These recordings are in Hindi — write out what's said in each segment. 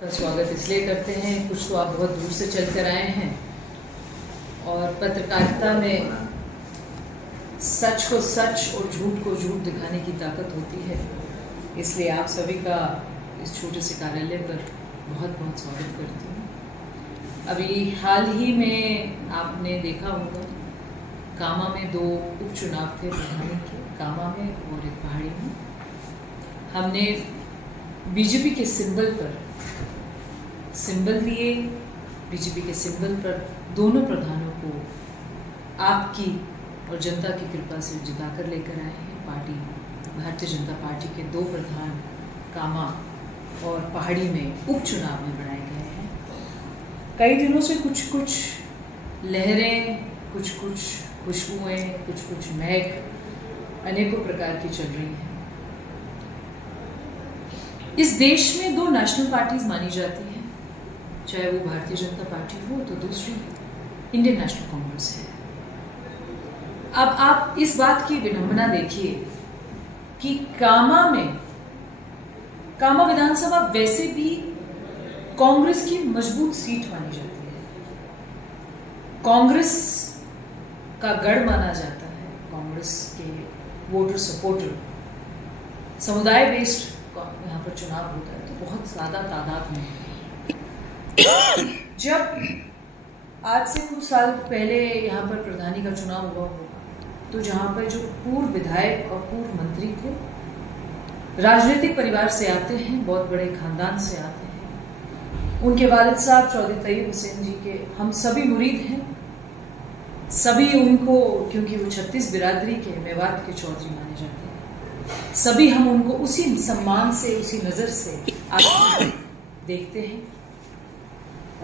का स्वागत इसलिए करते हैं, कुछ तो आप बहुत दूर से चल कर आए हैं और पत्रकारिता में सच को सच और झूठ को झूठ दिखाने की ताकत होती है। इसलिए आप सभी का इस छोटे से कार्यालय पर बहुत बहुत स्वागत करती हूँ। अभी हाल ही में आपने देखा होगा, कामा में 2 उपचुनाव थे प्रधानी के, कामा में और एक पहाड़ी में। हमने बीजेपी के सिंबल दिए, बीजेपी के सिंबल पर दोनों प्रधानों को आपकी और जनता की कृपा से जिताकर लेकर आए हैं। भारतीय जनता पार्टी के 2 प्रधान कामा और पहाड़ी में उपचुनाव में बनाए गए हैं। कई दिनों से कुछ लहरें, कुछ खुशबुएं, कुछ महक अनेकों प्रकार की चल रही हैं। इस देश में 2 नेशनल पार्टीज मानी जाती हैं, चाहे वो भारतीय जनता पार्टी हो तो दूसरी इंडियन नेशनल कांग्रेस है। अब आप इस बात की विडंबना देखिए कि कामा विधानसभा वैसे भी कांग्रेस की मजबूत सीट मानी जाती है, कांग्रेस का गढ़ माना जाता है। कांग्रेस के वोटर सपोर्टर, समुदाय बेस्ड यहाँ पर चुनाव होता है तो बहुत ज्यादा तादाद में। जब आज से कुछ साल पहले यहाँ पर प्रधानी का चुनाव हुआ होगा तो जहाँ पर जो पूर्व विधायक और पूर्व मंत्री थे, राजनीतिक परिवार से आते हैं, बहुत बड़े खानदान से आते हैं। उनके वालिद साहब चौधरी तैयब हुसैन जी के हम सभी मुरीद हैं, सभी उनको, क्योंकि वो 36 बिरादरी के मेवात के चौधरी माने जाते हैं, सभी हम उनको उसी सम्मान से, उसी नजर से देखते हैं।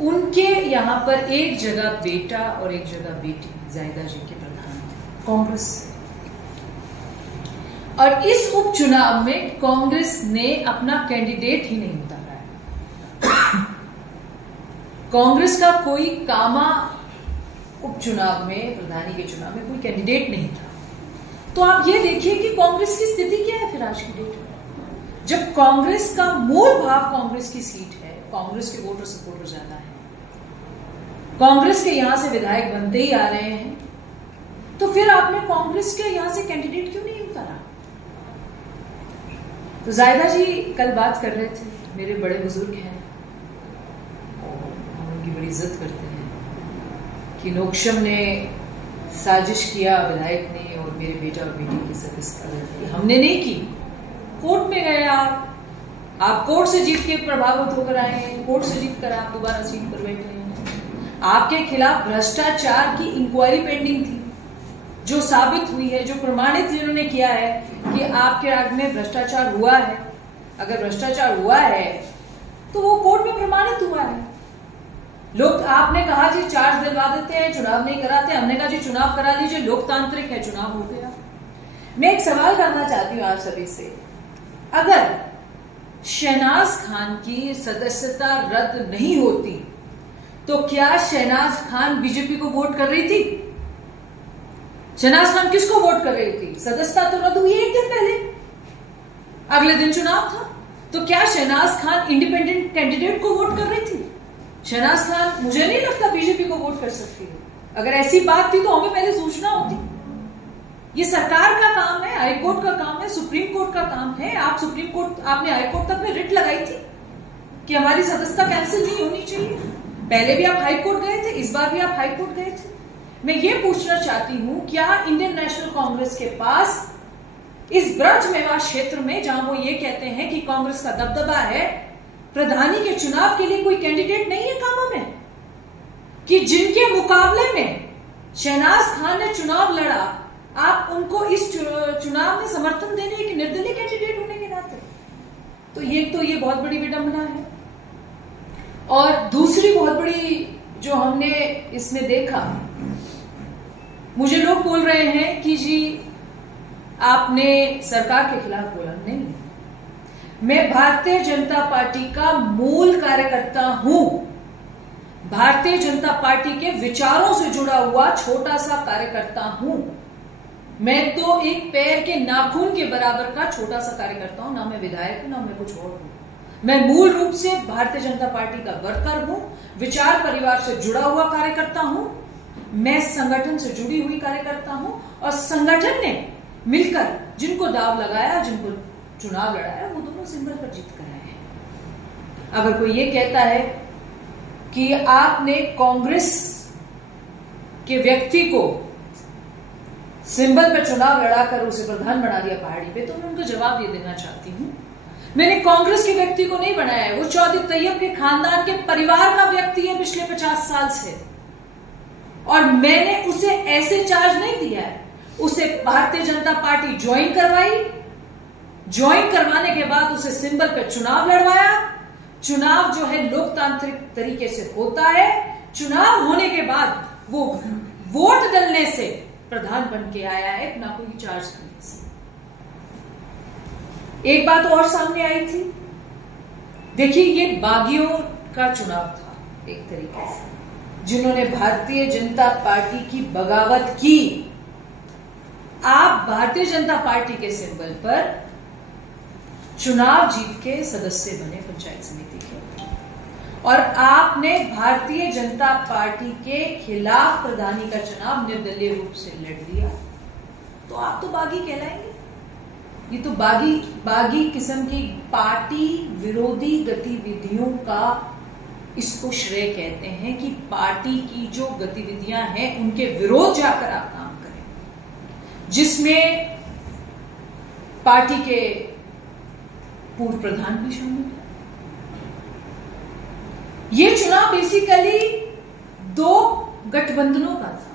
उनके यहाँ पर एक जगह बेटा और एक जगह बेटी जायदा जी के प्रधान कांग्रेस से, और इस उपचुनाव में कांग्रेस ने अपना कैंडिडेट ही नहीं उतारा है। कांग्रेस का कोई कामा उपचुनाव में, प्रधानी के चुनाव में कोई कैंडिडेट नहीं था। तो आप ये देखिए कि कांग्रेस की स्थिति क्या है फिर आज की डेट में, जब कांग्रेस का मूल भाव कांग्रेस की सीट है, कांग्रेस के वोटर सपोर्टर ज्यादा है, कांग्रेस के यहां से विधायक बनते ही आ रहे हैं, तो फिर आपने कांग्रेस के यहां से कैंडिडेट क्यों नहीं उतारा? तो जायदा जी कल बात कर रहे थे, मेरे बड़े बुजुर्ग हैं, हम उनकी बड़ी इज्जत करते हैं, कि नोक्शम ने साजिश किया, विधायक ने, और मेरे बेटा और बेटी की सदस्यता हमने नहीं की। कोर्ट में गए आप कोर्ट से जीत के प्रभावित होकर आए हैं, कोर्ट से जीत कर आप दोबारा सीट पर बैठे हैं। आपके खिलाफ भ्रष्टाचार की इंक्वायरी पेंडिंग थी, जो साबित हुई है, जो प्रमाणित जिन्होंने किया है कि आपके राज में भ्रष्टाचार हुआ है। अगर भ्रष्टाचार हुआ है तो वो कोर्ट में प्रमाणित हुआ है। लोग, आपने कहा जी चार्ज दिलवा देते हैं, चुनाव नहीं कराते, हमने कहा जी चुनाव करा लीजिए, लोकतांत्रिक है, चुनाव हो गया। मैं एक सवाल करना चाहती हूँ आप सभी से, अगर शहनाज खान की सदस्यता रद्द नहीं होती तो क्या शहनाज खान बीजेपी को वोट कर रही थी? शहनाज खान किसको वोट कर रही थी? सदस्यता तो रद्द हुई एक दिन पहले, अगले दिन चुनाव था, तो क्या शहनाज खान इंडिपेंडेंट कैंडिडेट को वोट कर रही थी? शहनाज खान मुझे नहीं लगता बीजेपी को वोट कर सकती है। अगर ऐसी बात थी तो हमें पहले सूचना होती। ये सरकार का काम है, हाईकोर्ट का काम है, सुप्रीम कोर्ट का काम है। आपने हाईकोर्ट तक में रिट लगाई थी कि हमारी सदस्यता कैंसिल नहीं होनी चाहिए। पहले भी आप हाईकोर्ट गए थे, इस बार भी आप हाईकोर्ट गए थे। मैं ये पूछना चाहती हूं, क्या इंडियन नेशनल कांग्रेस के पास इस ब्रज मेवात क्षेत्र में, जहां वो ये कहते हैं कि कांग्रेस का दबदबा है, प्रधानी के चुनाव के लिए कोई कैंडिडेट नहीं है कामा में, कि जिनके मुकाबले में शहनाज खान ने चुनाव लड़ा, आप उनको इस चुनाव में समर्थन देने के निर्दलीय कैंडिडेट होने के नाते? तो ये बहुत बड़ी विडंबना है। और दूसरी बहुत बड़ी जो हमने इसमें देखा, मुझे लोग बोल रहे हैं कि जी आपने सरकार के खिलाफ बोला। नहीं, मैं भारतीय जनता पार्टी का मूल कार्यकर्ता हूं, भारतीय जनता पार्टी के विचारों से जुड़ा हुआ छोटा सा कार्यकर्ता हूं। मैं तो एक पैर के नाखून के बराबर का छोटा सा कार्यकर्ता हूं, ना मैं विधायक हूं, ना मैं कुछ और हूं। मैं मूल रूप से भारतीय जनता पार्टी का वर्कर हूं, विचार परिवार से जुड़ा हुआ कार्यकर्ता हूं, मैं संगठन से जुड़ी हुई कार्यकर्ता हूं और संगठन ने मिलकर जिनको दाव लगाया, जिनको चुनाव लड़ाया, वो दोनों सिंबल पर जीत कर आए हैं। अगर कोई ये कहता है कि आपने कांग्रेस के व्यक्ति को सिंबल पर चुनाव लड़ाकर उसे प्रधान बना दिया पहाड़ी पे, तो मैं उनको जवाब ये देना चाहती हूं, मैंने कांग्रेस के व्यक्ति को नहीं बनाया है। वो चौधरी तैयब के खानदान के परिवार का व्यक्ति है पिछले 50 साल से, और मैंने उसे ऐसे चार्ज नहीं दिया है। उसे भारतीय जनता पार्टी ज्वाइन करवाई, ज्वाइन करवाने के बाद उसे सिंबल पे चुनाव लड़वाया। चुनाव जो है लोकतांत्रिक तरीके से होता है, चुनाव होने के बाद वो वोट डलने से प्रधान बन के आया है, ना कोई चार्ज करने से। एक बात और सामने आई थी, देखिए ये बागियों का चुनाव था एक तरीके से, जिन्होंने भारतीय जनता पार्टी की बगावत की। आप भारतीय जनता पार्टी के सिंबल पर चुनाव जीत के सदस्य बने पंचायत समिति के, और आपने भारतीय जनता पार्टी के खिलाफ प्रधानी का चुनाव निर्दलीय रूप से लड़ लिया, तो आप तो बागी कहलाएंगे। ये तो बागी किस्म की पार्टी विरोधी गतिविधियों का इसको श्रेय कहते हैं, कि पार्टी की जो गतिविधियां हैं उनके विरोध जाकर आप काम करें, जिसमें पार्टी के पूर्व प्रधान भी शामिल है। ये चुनाव बेसिकली 2 गठबंधनों का था,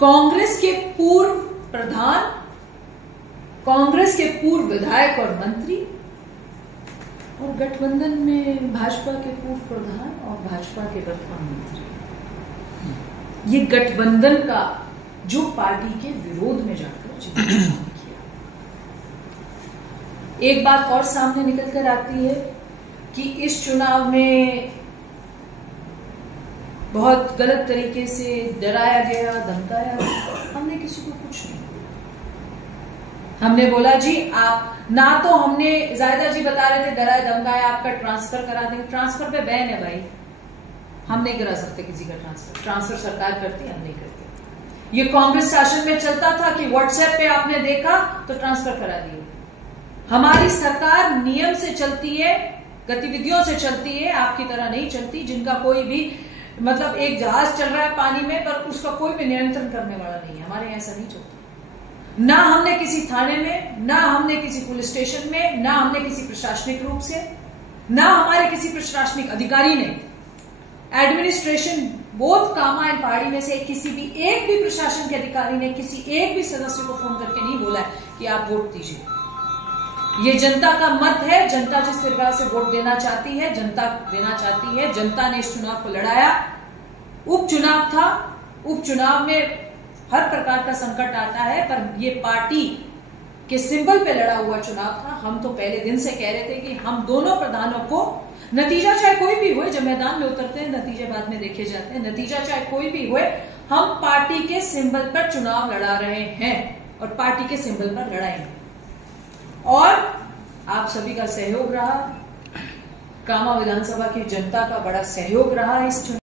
कांग्रेस के पूर्व प्रधान, कांग्रेस के पूर्व विधायक और मंत्री, और गठबंधन में भाजपा के पूर्व प्रधान और भाजपा के वर्तमान मंत्री। ये गठबंधन का जो पार्टी के विरोध में जाकर जिन्होंने काम किया। एक बात और सामने निकल कर आती है कि इस चुनाव में बहुत गलत तरीके से डराया गया, धमकाया गया। हमने किसी को कुछ नहीं, हमने बोला जी आप ना, तो हमने जायदा जी बता रहे थे डराए धमकाया आपका ट्रांसफर करा देंगे। ट्रांसफर पे बैन है भाई, हम नहीं करा सकते किसी का ट्रांसफर, ट्रांसफर सरकार करती है, हम नहीं करते। ये कांग्रेस शासन में चलता था कि व्हाट्सएप पे आपने देखा तो ट्रांसफर करा दिए। हमारी सरकार नियम से चलती है, गतिविधियों से चलती है, आपकी तरह नहीं चलती जिनका कोई भी मतलब एक जहाज चल रहा है पानी में पर उसका कोई भी नियंत्रण करने वाला नहीं है। हमारे यहाँ ऐसा नहीं चलता। ना हमने किसी थाने में, ना हमने किसी पुलिस स्टेशन में, ना हमने किसी प्रशासनिक रूप से, ना हमारे किसी प्रशासनिक अधिकारी ने, एडमिनिस्ट्रेशन बोथ कामा एंड पहाड़ी में से किसी भी एक भी प्रशासन के अधिकारी ने किसी एक भी सदस्य को फोन करके नहीं बोला कि आप वोट दीजिए। ये जनता का मत है, जनता जिस प्रकार से वोट देना चाहती है, जनता देना चाहती है। जनता ने इस चुनाव को लड़ाया, उपचुनाव था, उपचुनाव में हर प्रकार का संकट आता है, पर ये पार्टी के सिंबल पे लड़ा हुआ चुनाव था। हम तो पहले दिन से कह रहे थे कि हम दोनों प्रधानों को, नतीजा चाहे कोई भी हो, जब मैदान में उतरते हैं नतीजे बाद में देखे जाते हैं, नतीजा चाहे कोई भी हो, हम पार्टी के सिंबल पर चुनाव लड़ा रहे हैं और पार्टी के सिंबल पर लड़ाएंगे। और आप सभी का सहयोग रहा, कामा विधानसभा की जनता का बड़ा सहयोग रहा इस चुनाव